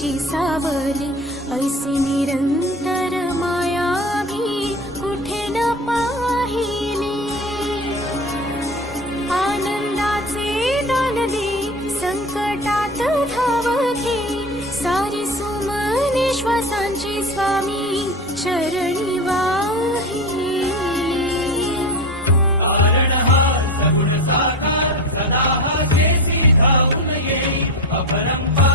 तुझी सावली, ऐसी निरंतर माया मी कुठे न पाहिली. आनंदाचे दान दे, संकटात धाव घे, सारी सुमने श्वासांची स्वामी चरणी वाहिली. तारणहार करुण साकार, सदा हा जेसी धावून येई, अपरंपार